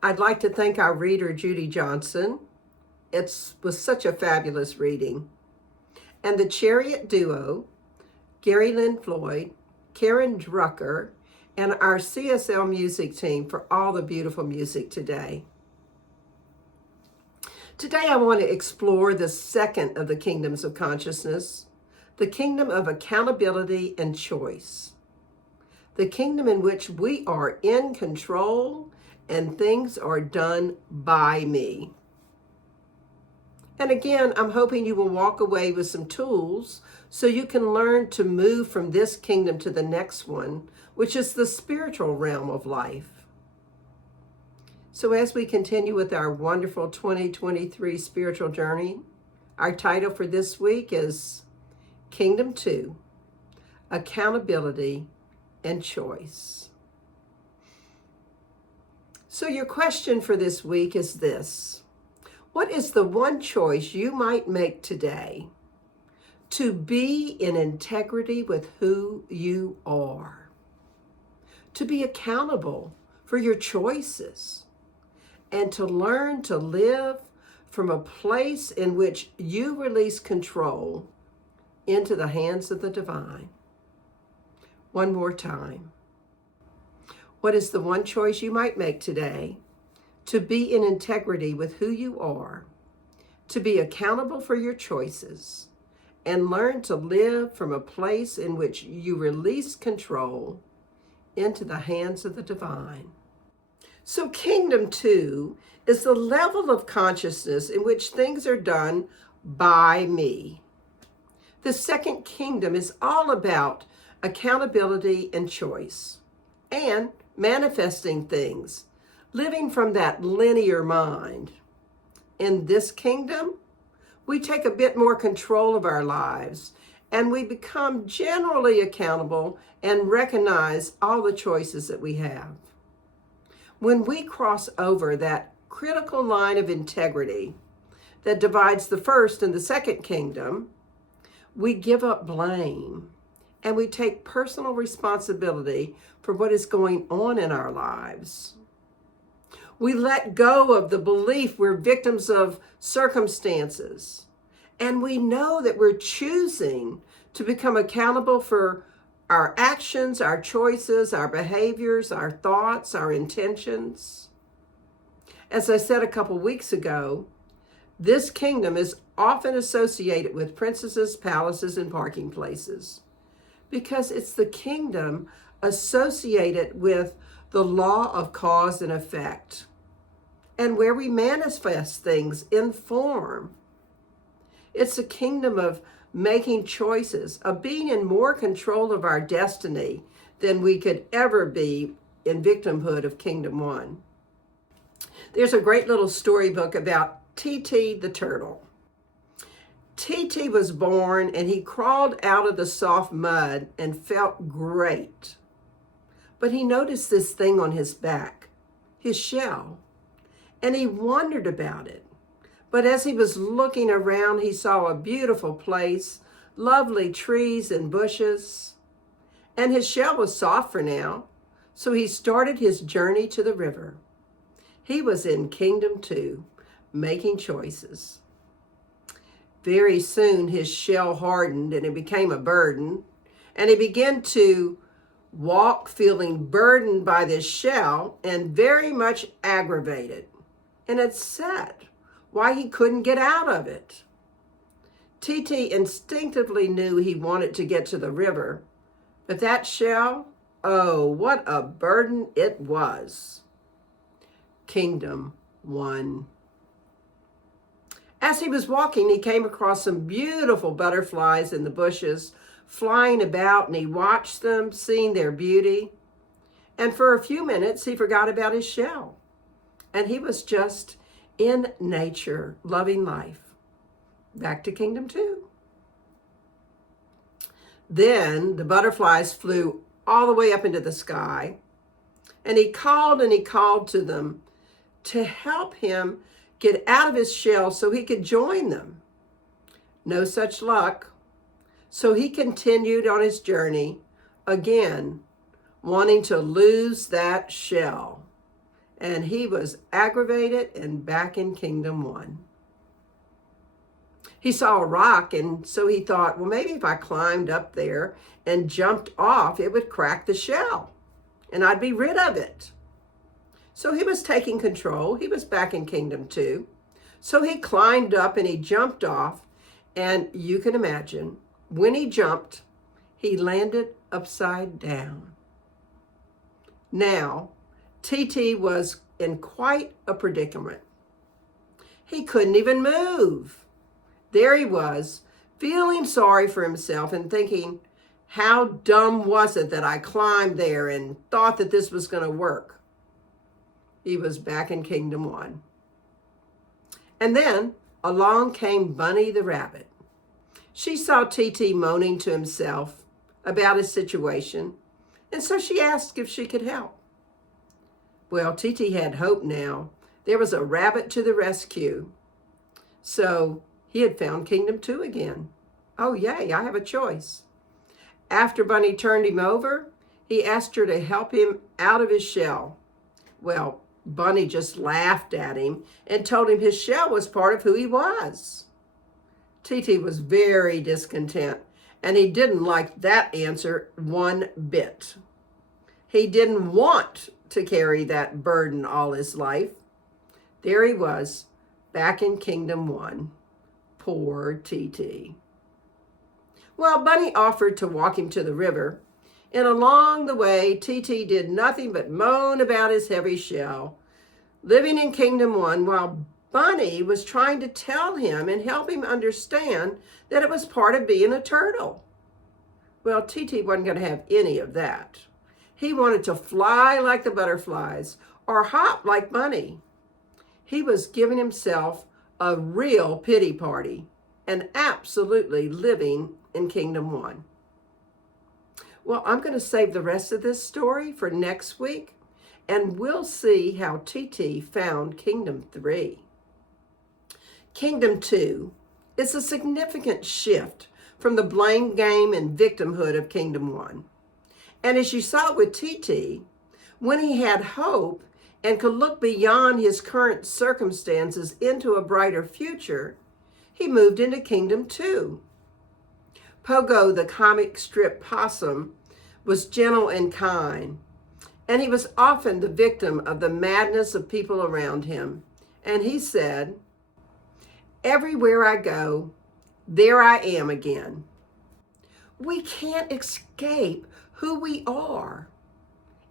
I'd like to thank our reader, Judy Johnson. It was such a fabulous reading. And the Chariot Duo, Gary Lynn Floyd, Karen Drucker, and our CSL music team for all the beautiful music today. Today I want to explore the second of the kingdoms of consciousness, the kingdom of accountability and choice. The kingdom in which we are in control and things are done by me. And again, I'm hoping you will walk away with some tools so you can learn to move from this kingdom to the next one, which is the spiritual realm of life. So as we continue with our wonderful 2023 spiritual journey, our title for this week is Kingdom 2, Accountability and Choice. So your question for this week is this: what is the one choice you might make today to be in integrity with who you are? To be accountable for your choices and to learn to live from a place in which you release control into the hands of the divine. One more time. What is the one choice you might make today to be in integrity with who you are, to be accountable for your choices, and learn to live from a place in which you release control into the hands of the divine? So Kingdom 2 is the level of consciousness in which things are done by me. The second kingdom is all about accountability and choice, and manifesting things, living from that linear mind. In this kingdom, we take a bit more control of our lives, and we become generally accountable and recognize all the choices that we have. When we cross over that critical line of integrity that divides the first and the second kingdom, we give up blame and we take personal responsibility for what is going on in our lives. We let go of the belief we're victims of circumstances, and we know that we're choosing to become accountable for our actions, our choices, our behaviors, our thoughts, our intentions. As I said a couple weeks ago, this kingdom is often associated with princesses, palaces, and parking places because it's the kingdom associated with the law of cause and effect, and where we manifest things in form. It's a kingdom of making choices, of being in more control of our destiny than we could ever be in victimhood of Kingdom 1. There's a great little storybook about TT the turtle. TT was born and he crawled out of the soft mud and felt great. But he noticed this thing on his back, his shell, and he wondered about it. But as he was looking around, he saw a beautiful place, lovely trees and bushes, and his shell was soft for now, so he started his journey to the river. He was in Kingdom 2, making choices. Very soon his shell hardened and it became a burden, and he began to walk feeling burdened by this shell and very much aggravated and upset why he couldn't get out of it. TT instinctively knew he wanted to get to the river, but that shell, oh, what a burden it was. Kingdom 1. As he was walking, he came across some beautiful butterflies in the bushes, flying about, and he watched them, seeing their beauty. And for a few minutes, he forgot about his shell. And he was just in nature, loving life. Back to Kingdom 2. Then the butterflies flew all the way up into the sky, and he called to them to help him get out of his shell so he could join them. No such luck. So he continued on his journey, again, wanting to lose that shell. and he was aggravated and back in Kingdom 1. He saw a rock, and so he thought, well, maybe if I climbed up there and jumped off, it would crack the shell, and I'd be rid of it. So he was taking control. He was back in Kingdom 2. So he climbed up and he jumped off, and you can imagine, when he jumped, he landed upside down. Now, TT was in quite a predicament. He couldn't even move. There he was, feeling sorry for himself and thinking, how dumb was it that I climbed there and thought that this was going to work? He was back in Kingdom 1. And then along came Bunny the rabbit. She saw TT moaning to himself about his situation, and so she asked if she could help. Well, TT had hope now. There was a rabbit to the rescue. So he had found Kingdom 2 again. Oh, yay, I have a choice. After Bunny turned him over, he asked her to help him out of his shell. Well, Bunny just laughed at him and told him his shell was part of who he was. TT was very discontent, and he didn't like that answer one bit. He didn't want to carry that burden all his life. There he was, back in Kingdom 1. Poor TT. Well, Bunny offered to walk him to the river, and along the way, TT did nothing but moan about his heavy shell, living in Kingdom 1 while Bunny was trying to tell him and help him understand that it was part of being a turtle. Well, TT wasn't going to have any of that. He wanted to fly like the butterflies or hop like Bunny. He was giving himself a real pity party and absolutely living in Kingdom 1. Well, I'm going to save the rest of this story for next week, and we'll see how TT found Kingdom 3. Kingdom 2 is a significant shift from the blame game and victimhood of Kingdom 1. And as you saw with TT, when he had hope and could look beyond his current circumstances into a brighter future, he moved into Kingdom 2. Pogo, the comic strip possum, was gentle and kind, and he was often the victim of the madness of people around him. And he said, "Everywhere I go, there I am again." We can't escape who we are.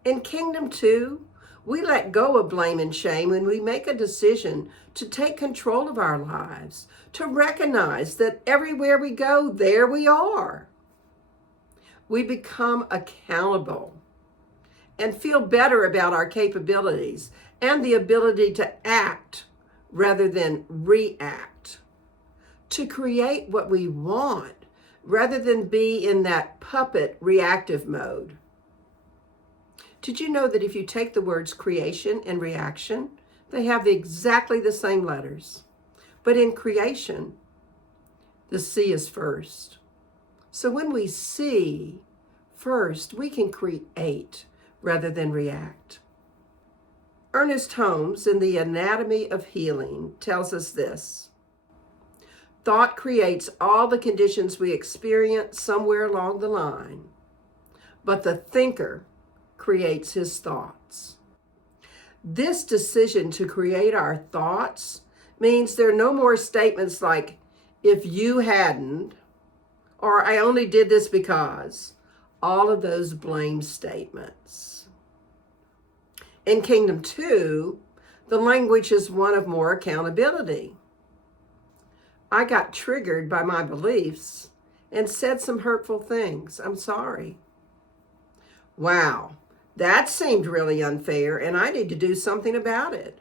In Kingdom 2, we let go of blame and shame when we make a decision to take control of our lives, to recognize that everywhere we go, there we are. We become accountable and feel better about our capabilities and the ability to act rather than react, to create what we want rather than be in that puppet reactive mode. Did you know that if you take the words creation and reaction, they have exactly the same letters? But in creation, the C is first. So when we see first, we can create rather than react. Ernest Holmes, in The Anatomy of Healing, tells us this: thought creates all the conditions we experience somewhere along the line, but the thinker creates his thoughts. This decision to create our thoughts means there are no more statements like, "if you hadn't," or "I only did this because," all of those blame statements. In Kingdom 2, the language is one of more accountability. I got triggered by my beliefs and said some hurtful things. I'm sorry. Wow, that seemed really unfair, and I need to do something about it.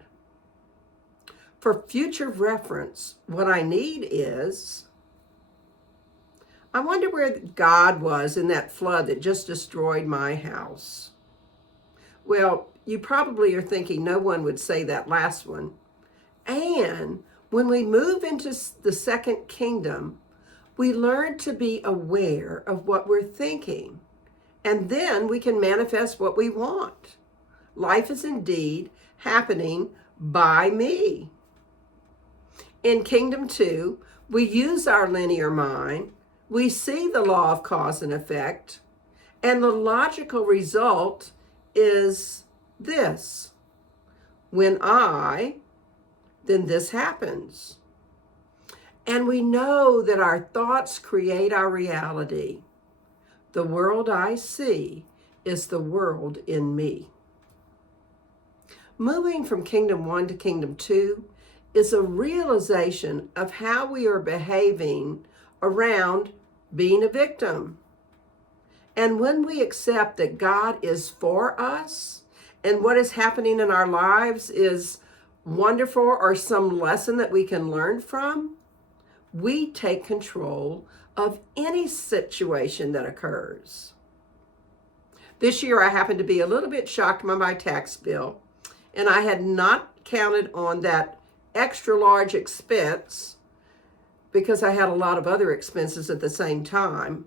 For future reference, what I need is, I wonder where God was in that flood that just destroyed my house. Well, you probably are thinking no one would say that last one. And when we move into the second kingdom, we learn to be aware of what we're thinking, and then we can manifest what we want. Life is indeed happening by me. In Kingdom 2, we use our linear mind, we see the law of cause and effect, and the logical result is this. When I, then this happens. And we know that our thoughts create our reality. The world I see is the world in me. Moving from Kingdom 1 to Kingdom 2 is a realization of how we are behaving around being a victim. And when we accept that God is for us and what is happening in our lives is wonderful or some lesson that we can learn from, we take control of any situation that occurs. This year I happened to be a little bit shocked by my tax bill, and I had not counted on that extra large expense because I had a lot of other expenses at the same time.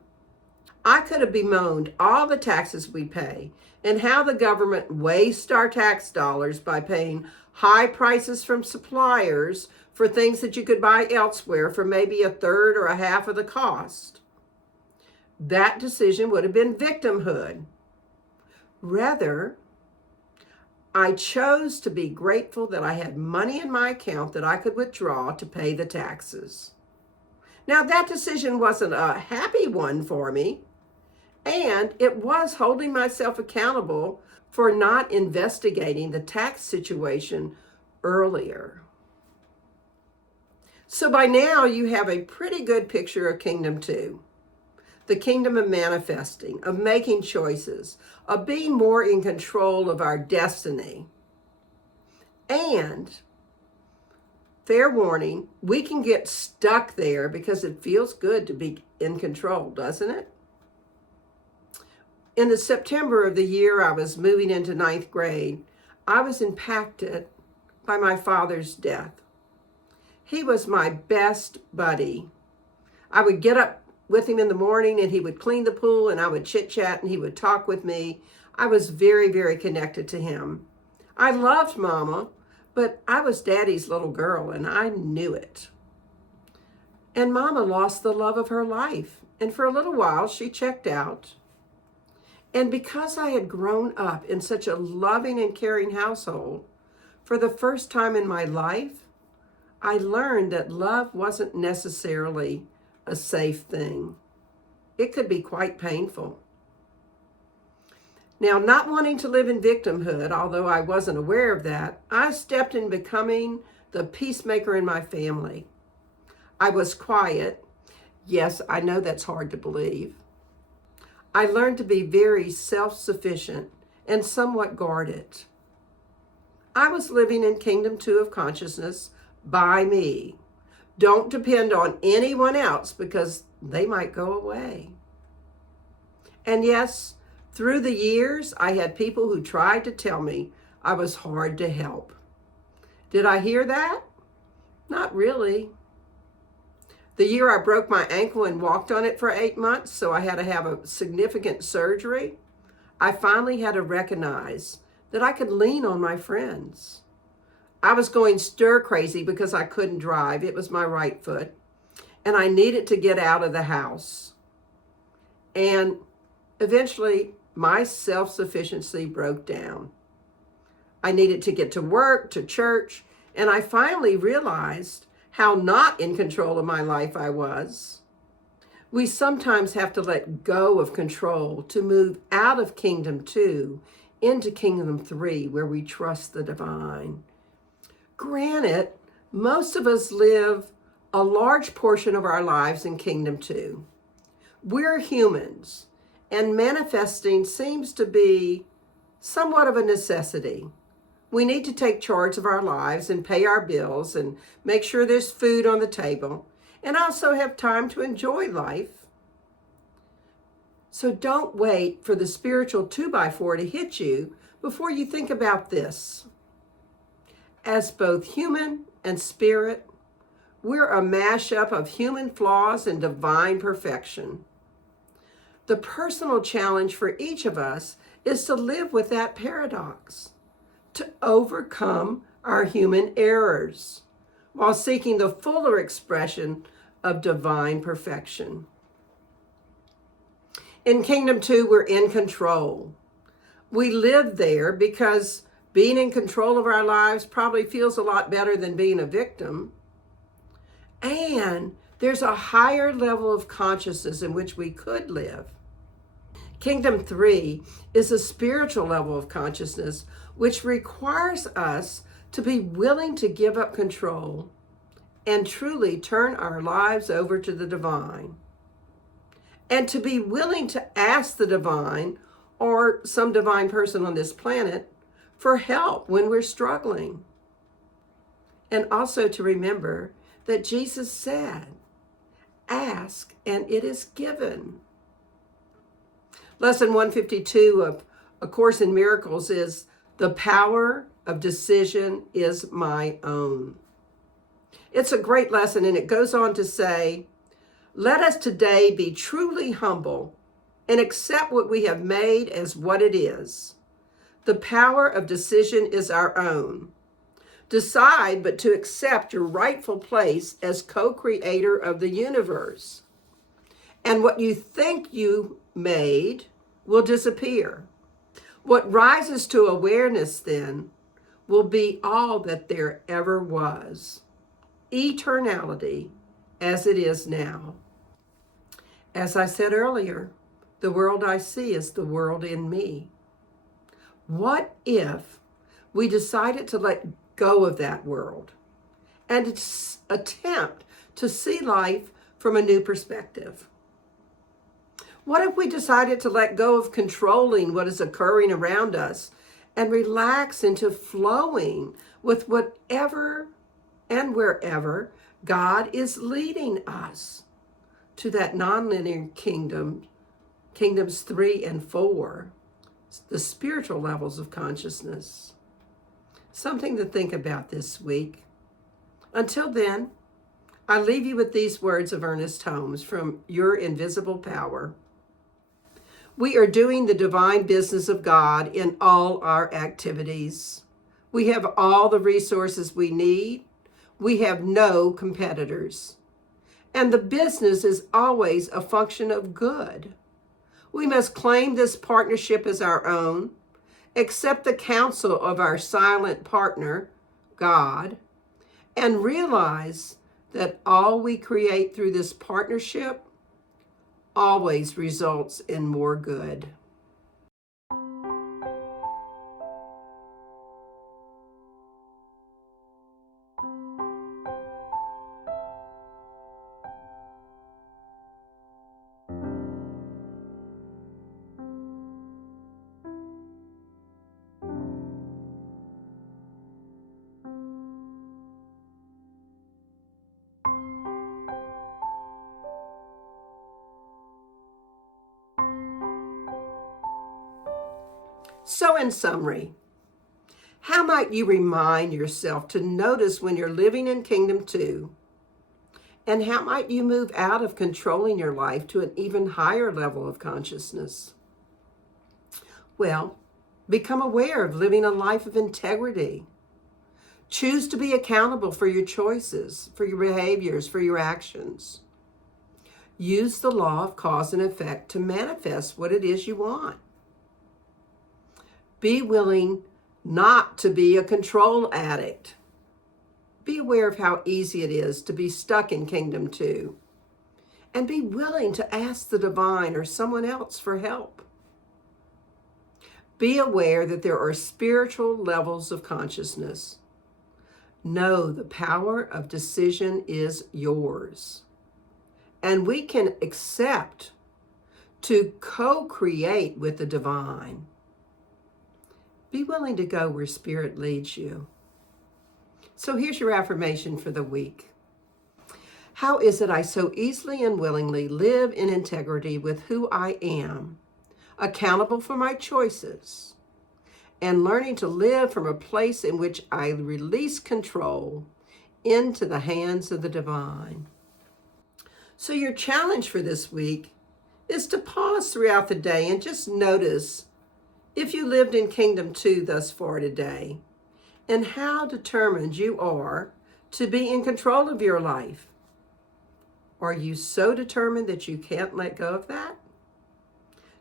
I could have bemoaned all the taxes we pay and how the government wastes our tax dollars by paying high prices from suppliers for things that you could buy elsewhere for maybe a third or a half of the cost. That decision would have been victimhood. Rather, I chose to be grateful that I had money in my account that I could withdraw to pay the taxes. Now, that decision wasn't a happy one for me, and it was holding myself accountable for not investigating the tax situation earlier. So by now you have a pretty good picture of Kingdom 2. The kingdom of manifesting, of making choices, of being more in control of our destiny. And, fair warning, we can get stuck there because it feels good to be in control, doesn't it? In the September of the year I was moving into 9th grade, I was impacted by my father's death. He was my best buddy. I would get up with him in the morning and he would clean the pool and I would chit chat and he would talk with me. I was very, very connected to him. I loved Mama, but I was Daddy's little girl and I knew it. And Mama lost the love of her life, and for a little while she checked out. And because I had grown up in such a loving and caring household, for the first time in my life, I learned that love wasn't necessarily a safe thing. It could be quite painful. Now, not wanting to live in victimhood, although I wasn't aware of that, I stepped in becoming the peacemaker in my family. I was quiet. Yes, I know that's hard to believe. I learned to be very self-sufficient and somewhat guarded. I was living in Kingdom 2 of consciousness by me. Don't depend on anyone else because they might go away. And yes, through the years, I had people who tried to tell me I was hard to help. Did I hear that? Not really. The year I broke my ankle and walked on it for 8 months, so I had to have a significant surgery, I finally had to recognize that I could lean on my friends. I was going stir crazy because I couldn't drive. It was my right foot. And I needed to get out of the house. And eventually, my self-sufficiency broke down. I needed to get to work, to church, and I finally realized how not in control of my life I was. We sometimes have to let go of control to move out of Kingdom 2 into Kingdom 3, where we trust the divine. Granted, most of us live a large portion of our lives in Kingdom 2. We're humans, and manifesting seems to be somewhat of a necessity. We need to take charge of our lives and pay our bills and make sure there's food on the table, and also have time to enjoy life. So don't wait for the spiritual 2x4 to hit you before you think about this. As both human and spirit, we're a mashup of human flaws and divine perfection. The personal challenge for each of us is to live with that paradox, to overcome our human errors while seeking the fuller expression of divine perfection. In Kingdom 2, we're in control. We live there because being in control of our lives probably feels a lot better than being a victim. And there's a higher level of consciousness in which we could live. Kingdom 3 is a spiritual level of consciousness which requires us to be willing to give up control and truly turn our lives over to the divine. And to be willing to ask the divine or some divine person on this planet for help when we're struggling. And also to remember that Jesus said, ask and it is given. Lesson 152 of A Course in Miracles is, the power of decision is my own. It's a great lesson, and it goes on to say, let us today be truly humble and accept what we have made as what it is. The power of decision is our own. Decide but to accept your rightful place as co-creator of the universe. And what you think you made will disappear. What rises to awareness then will be all that there ever was. Eternality as it is now. As I said earlier, the world I see is the world in me. What if we decided to let go of that world and attempt to see life from a new perspective? What if we decided to let go of controlling what is occurring around us and relax into flowing with whatever and wherever God is leading us to that nonlinear kingdom, kingdoms 3 and 4, the spiritual levels of consciousness? Something to think about this week. Until then, I leave you with these words of Ernest Holmes from Your Invisible Power. We are doing the divine business of God in all our activities. We have all the resources we need. We have no competitors. And the business is always a function of good. We must claim this partnership as our own, accept the counsel of our silent partner, God, and realize that all we create through this partnership always results in more good. So in summary, how might you remind yourself to notice when you're living in Kingdom 2? And how might you move out of controlling your life to an even higher level of consciousness? Well, become aware of living a life of integrity. Choose to be accountable for your choices, for your behaviors, for your actions. Use the law of cause and effect to manifest what it is you want. Be willing not to be a control addict. Be aware of how easy it is to be stuck in Kingdom 2. And be willing to ask the divine or someone else for help. Be aware that there are spiritual levels of consciousness. Know the power of decision is yours. And we can accept to co-create with the divine. Be willing to go where Spirit leads you. So here's your affirmation for the week. How is it I so easily and willingly live in integrity with who I am, accountable for my choices, and learning to live from a place in which I release control into the hands of the divine? So your challenge for this week is to pause throughout the day and just notice if you lived in Kingdom 2 thus far today, and how determined you are to be in control of your life. Are you so determined that you can't let go of that?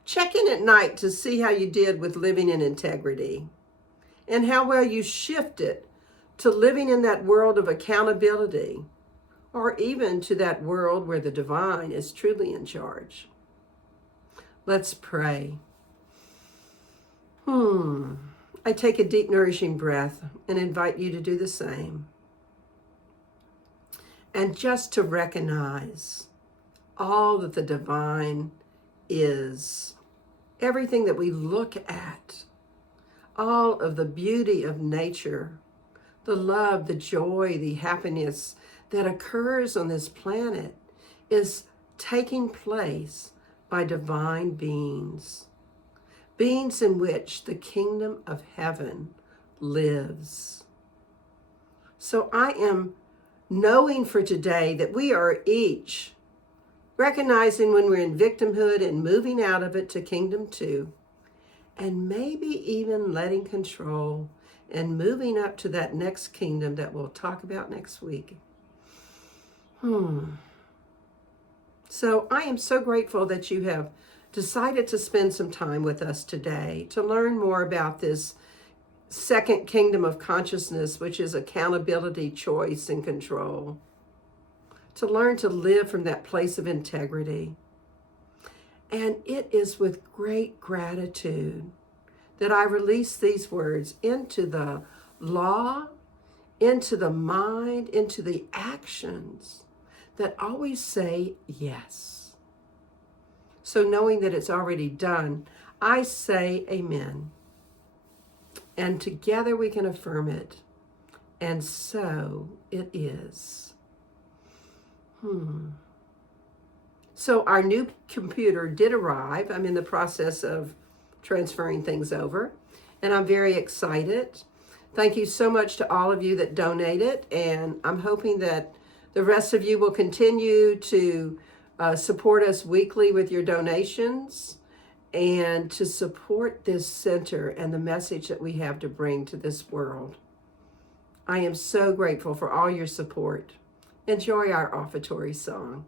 Check in at night to see how you did with living in integrity and how well you shifted to living in that world of accountability, or even to that world where the divine is truly in charge. Let's pray. I take a deep, nourishing breath and invite you to do the same. And just to recognize all that the divine is, everything that we look at, all of the beauty of nature, the love, the joy, the happiness that occurs on this planet is taking place by divine beings. Beings in which the kingdom of heaven lives. So I am knowing for today that we are each recognizing when we're in victimhood and moving out of it to Kingdom 2, and maybe even letting control and moving up to that next kingdom that we'll talk about next week. So I am so grateful that you have decided to spend some time with us today to learn more about this second kingdom of consciousness, which is accountability, choice, and control. To learn to live from that place of integrity. And it is with great gratitude that I release these words into the law, into the mind, into the actions that always say yes. So knowing that it's already done, I say amen. And together we can affirm it. And so it is. So our new computer did arrive. I'm in the process of transferring things over, and I'm very excited. Thank you so much to all of you that donated, and I'm hoping that the rest of you will continue to support us weekly with your donations and to support this center and the message that we have to bring to this world. I am so grateful for all your support. Enjoy our offertory song.